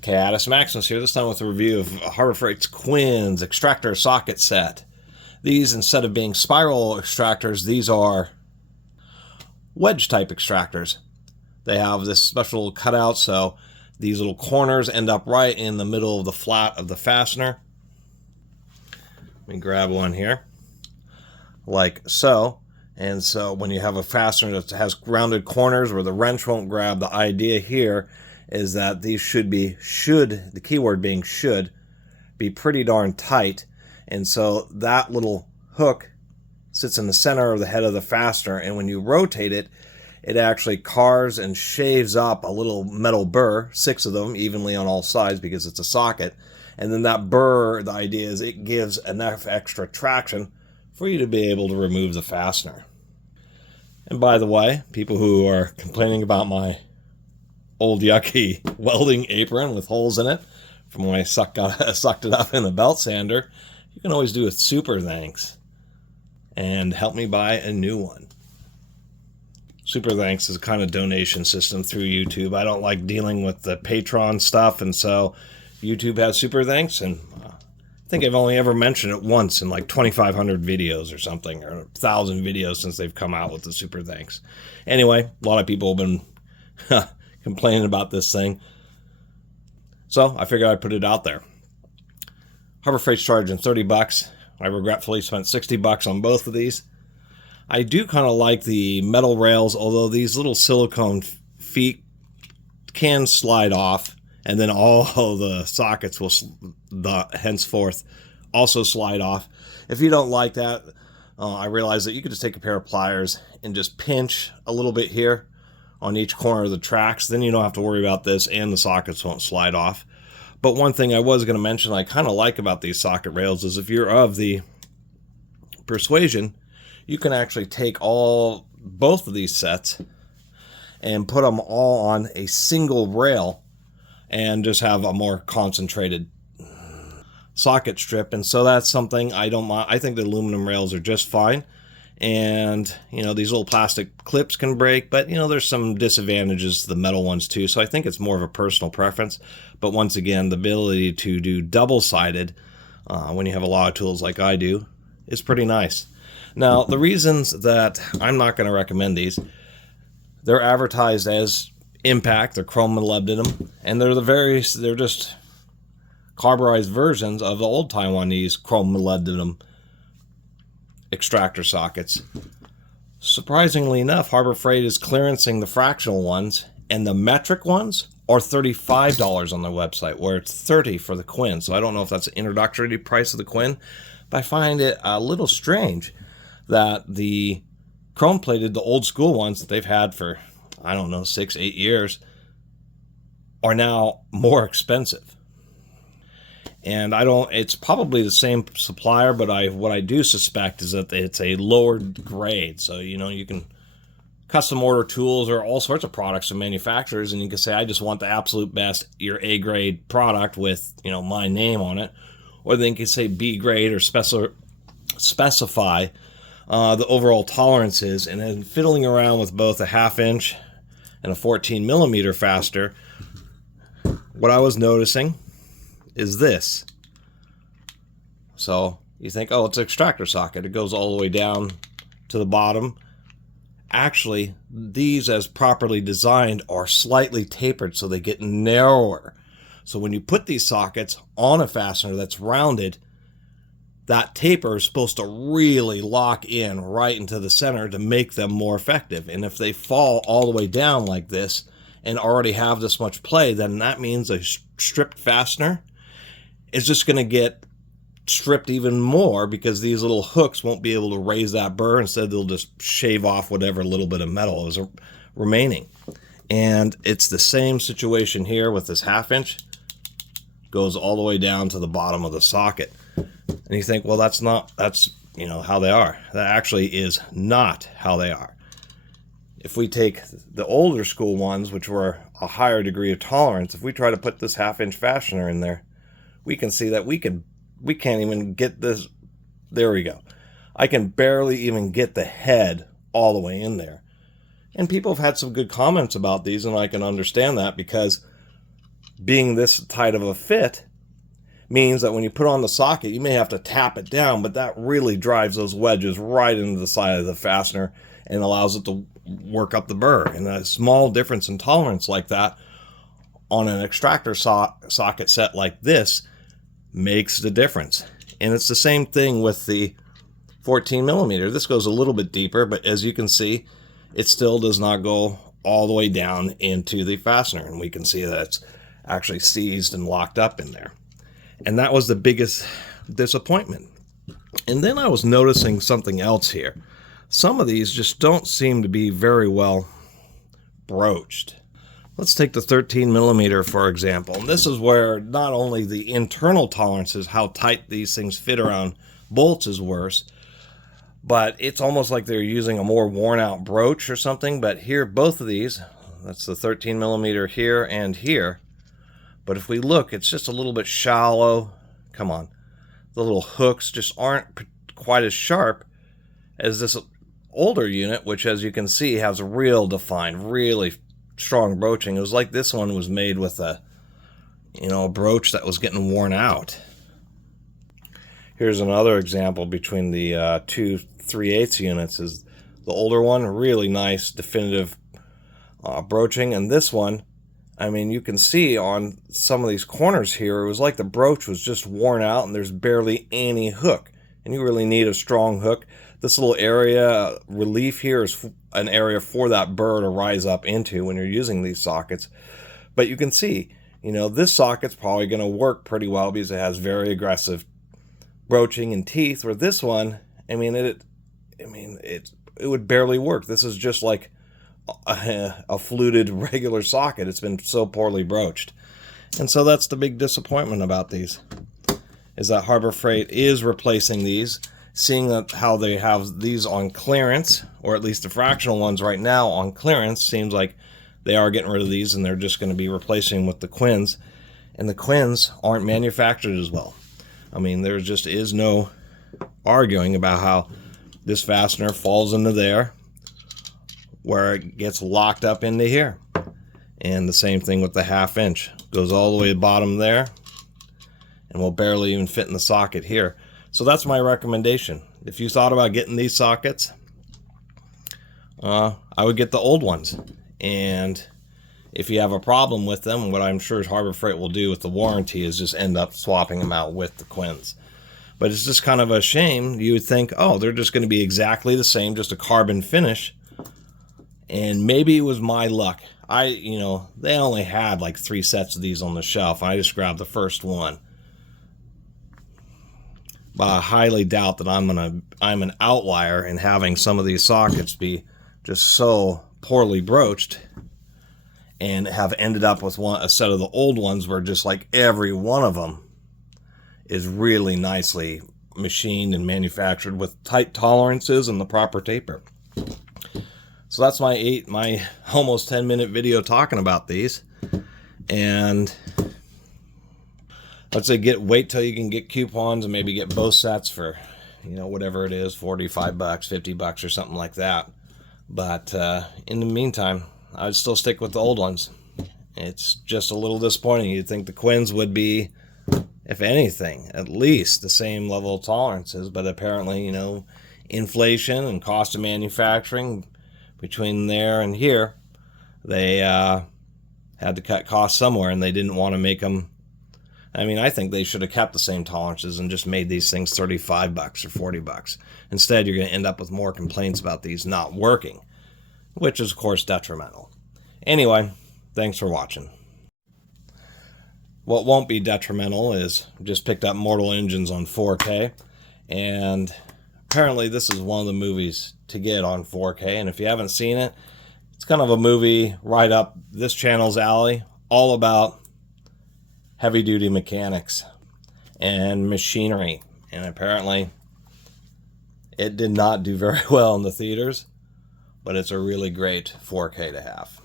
Catus Maximus here, this time with a review of Harbor Freight's Quinn's Extractor socket set. These, instead of being spiral extractors, these are wedge type extractors. They have this special cutout, so these little corners end up right in the middle of the flat of the fastener. Let me grab one here, like so. And so when you have a fastener that has rounded corners where the wrench won't grab, the idea here is that these should, the keyword being should, be pretty darn tight. And so that little hook sits in the center of the head of the fastener, and when you rotate it, it actually carves and shaves up a little metal burr, 6 of them evenly on all sides because it's a socket. And then that burr, the idea is it gives enough extra traction for you to be able to remove the fastener. And by the way, people who are complaining about my old yucky welding apron with holes in it from when I sucked it up in the belt sander, you can always do a super thanks and help me buy a new one. Super thanks is a kind of donation system through YouTube. I don't like dealing with the Patreon stuff, and so YouTube has super thanks, and I think I've only ever mentioned it once in like 2,500 videos or something, or 1,000 videos since they've come out with the super thanks. Anyway, a lot of people have been complaining about this thing, so I figured I'd put it out there. Harbor Freight's charging $30. I regretfully spent $60 on both of these. I do kind of like the metal rails, although these little silicone feet can slide off, and then all the sockets will henceforth also slide off. If you don't like that, I realize that you could just take a pair of pliers and just pinch a little bit here on each corner of the tracks. Then you don't have to worry about this, and the sockets won't slide off. But one thing I was going to mention I kind of like about these socket rails is if you're of the persuasion, you can actually take both of these sets and put them all on a single rail and just have a more concentrated socket strip. And so that's something I don't mind. I think the aluminum rails are just fine. And, you know, these little plastic clips can break, but, you know, there's some disadvantages to the metal ones too. So I think it's more of a personal preference. But once again, the ability to do double-sided when you have a lot of tools like I do is pretty nice. Now, the reasons that I'm not going to recommend these, they're advertised as Impact, they're chrome molybdenum, and they're just carburized versions of the old Taiwanese chrome molybdenum extractor sockets. Surprisingly enough, Harbor Freight is clearancing the fractional ones, and the metric ones are $35 on their website, where it's $30 for the Quinn. So I don't know if that's the introductory price of the Quinn, but I find it a little strange that the chrome-plated, the old school ones that they've had for, I don't know, 6-8 years, are now more expensive. And it's probably the same supplier, but what I do suspect is that it's a lower grade. So, you know, you can custom order tools or all sorts of products from manufacturers, and you can say, I just want the absolute best, your A grade product with, you know, my name on it. Or then you can say B grade or specify the overall tolerances. And then fiddling around with both a 1/2 inch and a 14 millimeter fastener, what I was noticing is this. So you think, oh, it's an extractor socket, it goes all the way down to the bottom. Actually, these, as properly designed, are slightly tapered so they get narrower. So when you put these sockets on a fastener that's rounded, that taper is supposed to really lock in right into the center to make them more effective. And if they fall all the way down like this and already have this much play, then that means a stripped fastener is just going to get stripped even more, because these little hooks won't be able to raise that burr. Instead, they'll just shave off whatever little bit of metal is remaining. And it's the same situation here with this 1/2 inch. Goes all the way down to the bottom of the socket. And you think, well, that's you know, how they are. That actually is not how they are. If we take the older school ones, which were a higher degree of tolerance, if we try to put this 1/2 inch fastener in there, we can see that we can't even get this. There we go. I can barely even get the head all the way in there. And people have had some good comments about these, and I can understand that, because being this tight of a fit means that when you put on the socket, you may have to tap it down, but that really drives those wedges right into the side of the fastener and allows it to work up the burr. And a small difference in tolerance like that on an extractor socket set like this makes the difference. And it's the same thing with the 14 millimeter. This goes a little bit deeper, but as you can see, it still does not go all the way down into the fastener. And we can see that it's actually seized and locked up in there. And that was the biggest disappointment. And then I was noticing something else here. Some of these just don't seem to be very well broached. Let's take the 13 millimeter for example. And this is where not only the internal tolerances, how tight these things fit around bolts is worse, but it's almost like they're using a more worn out broach or something. But here, both of these, that's the 13 millimeter here and here. But if we look, it's just a little bit shallow. Come on. The little hooks just aren't quite as sharp as this older unit, which as you can see has a real defined, really strong broaching. It was like this one was made with a, a broach that was getting worn out. Here's another example between the two 3/8 units. Is the older one, really nice, definitive broaching, and this one, I mean, you can see on some of these corners here, it was like the broach was just worn out and there's barely any hook. And you really need a strong hook. This little area, relief here, is an area for that burr to rise up into when you're using these sockets. But you can see, this socket's probably going to work pretty well because it has very aggressive broaching and teeth, where this one, it would barely work. This is just like a fluted regular socket. It's been so poorly broached. And so that's the big disappointment about these, is that Harbor Freight is replacing these, seeing that how they have these on clearance, or at least the fractional ones right now on clearance. Seems like they are getting rid of these and they're just going to be replacing with the Quinns. And the Quinns aren't manufactured as well. There just is no arguing about how this fastener falls into there, where it gets locked up into here. And the same thing with the 1/2 inch. Goes all the way to the bottom there and will barely even fit in the socket here. So that's my recommendation. If you thought about getting these sockets, I would get the old ones. And if you have a problem with them, what I'm sure Harbor Freight will do with the warranty is just end up swapping them out with the Quinns. But it's just kind of a shame. You would think, oh, they're just going to be exactly the same, just a carbon finish. And maybe it was my luck. They only had like 3 sets of these on the shelf. And I just grabbed the first one. But I highly doubt that I'm an outlier in having some of these sockets be just so poorly broached and have ended up with a set of the old ones where just like every one of them is really nicely machined and manufactured with tight tolerances and the proper taper. So that's my almost 10-minute video talking about these. And let's say wait till you can get coupons and maybe get both sets for, whatever it is, $45, $50 or something like that. But in the meantime, I'd still stick with the old ones. It's just a little disappointing. You'd think the Quinns would be, if anything, at least the same level of tolerances, but apparently, inflation and cost of manufacturing between there and here, they had to cut costs somewhere, and they didn't want to make them. I think they should have kept the same tolerances and just made these things $35 or $40. Instead, you're going to end up with more complaints about these not working, which is, of course, detrimental. Anyway, thanks for watching. What won't be detrimental is just picked up Mortal Engines on 4K, and apparently this is one of the movies to get on 4K, and if you haven't seen it, it's kind of a movie right up this channel's alley, all about heavy-duty mechanics and machinery. And apparently it did not do very well in the theaters, but it's a really great 4K to have.